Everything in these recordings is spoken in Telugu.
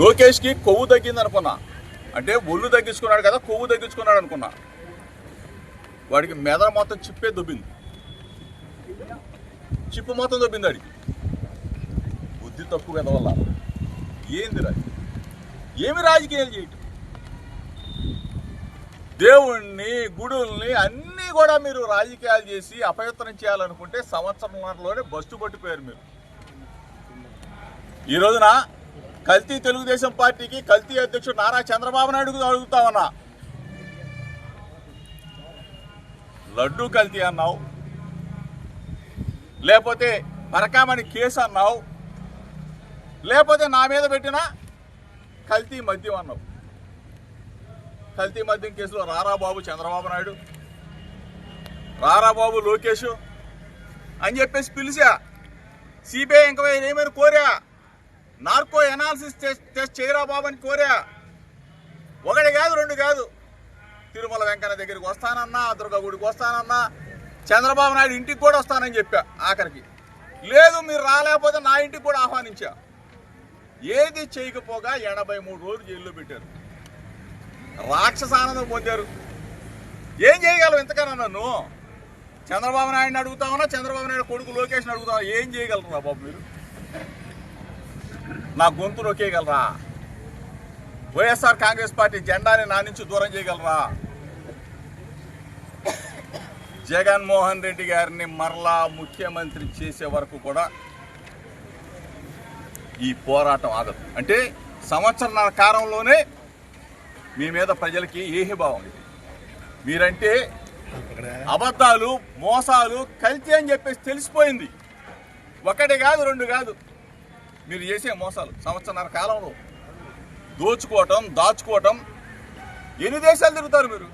లోకేష్కి కొవ్వు తగ్గింది అనుకున్నా, అంటే ఒళ్ళు తగ్గించుకున్నాడు కదా, కొవ్వు తగ్గించుకున్నాడు అనుకున్నా. వాడికి మెదడు మొత్తం చిప్పే దొబ్బింది, చిప్పు మొత్తం దొబ్బింది వాడికి. బుద్ధి తక్కువ కదా వల్ల ఏంది ఏమి రాజకీయాలు చేయటం? దేవుణ్ణి, గుడుల్ని అన్నీ కూడా మీరు రాజకీయాలు చేసి అపవిత్రం చేయాలనుకుంటే సంవత్సరంలోనే బస్సు పట్టిపోయారు మీరు. ఈ రోజున కల్తీ తెలుగుదేశం పార్టీకి కల్తీ అధ్యక్షుడు నారా చంద్రబాబు నాయుడు అడుగుతామన్నా, లడ్డూ కల్తీ అన్నావు, లేకపోతే పరకామణి కేసు అన్నావు, లేకపోతే నా మీద పెట్టిన కల్తీ మద్యం అన్నావు. కల్తీ మద్యం కేసులో రారాబాబు చంద్రబాబు నాయుడు, రారాబాబు లోకేష్ అని చెప్పేసి పిలిచా, సిబిఐ ఎంక్వైరీ ఏమైనా కోరా, నార్కో ఎనాలిసిస్ టెస్ట్ చేయరా బాబు అని కోరా. ఒకటి కాదు, రెండు కాదు, తిరుమల వెంకన్న దగ్గరికి వస్తానన్నా, దుర్గగుడికి వస్తానన్నా, చంద్రబాబు నాయుడు ఇంటికి కూడా వస్తానని చెప్పా. ఆఖరికి లేదు మీరు రాలేకపోతే నా ఇంటికి కూడా ఆహ్వానించా. ఏది చేయకపోగా 83 రోజులు జైల్లో పెట్టారు, రాక్షసానందం పొందారు. ఏం చేయగలవు ఇంతకన్నా? నన్ను చంద్రబాబు నాయుడిని అడుగుతామన్నా, చంద్రబాబు నాయుడు కొడుకు లోకేష్ని అడుగుతామా, ఏం చేయగలరా బాబు మీరు? నా గొంతు నొక్కేయగలరా? వైఎస్ఆర్ కాంగ్రెస్ పార్టీ జెండాని నా నుంచి దూరం చేయగలరా? జగన్మోహన్ రెడ్డి గారిని మరలా ముఖ్యమంత్రి చేసే వరకు కూడా ఈ పోరాటం ఆగదు. అంటే సంవత్సరాల కాలంలోనే మీ మీద ప్రజలకి ఏహీభావం, మీరంటే అబద్ధాలు, మోసాలు, కల్తీ అని చెప్పేసి తెలిసిపోయింది. ఒకటి కాదు, రెండు కాదు, మీరు చేసే మోసాలు సంవత్సరాల కాలంలో దోచుకోవటం, దాచుకోవటం. ఎన్ని దేశాలు తిరుగుతారు మీరు?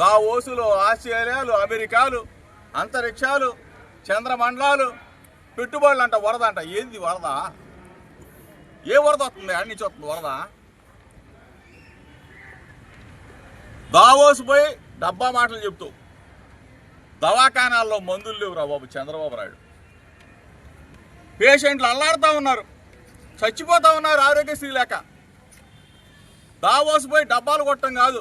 దావోసులు, ఆస్ట్రేలియాలు, అమెరికాలు, అంతరిక్షాలు, చంద్రమండలాలు, పెట్టుబడులు అంట, వరద అంట. ఏంది వరద? ఏ వరద వస్తుంది? అన్ని నుంచి వస్తుంది వరద. దావోసు పోయి డబ్బా మాటలు చెప్తూ దవాఖానాల్లో మందులు లేవురా బాబు చంద్రబాబు నాయుడు. పేషెంట్లు అల్లాడుతూ ఉన్నారు, చచ్చిపోతూ ఉన్నారు ఆరోగ్యశ్రీ లేక. దావోసు పోయి డబ్బాలు కొట్టడం కాదు,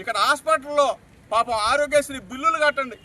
ఇక్కడ హాస్పిటల్లో పాపం ఆరోగ్యశ్రీ బిల్లులు కట్టండి.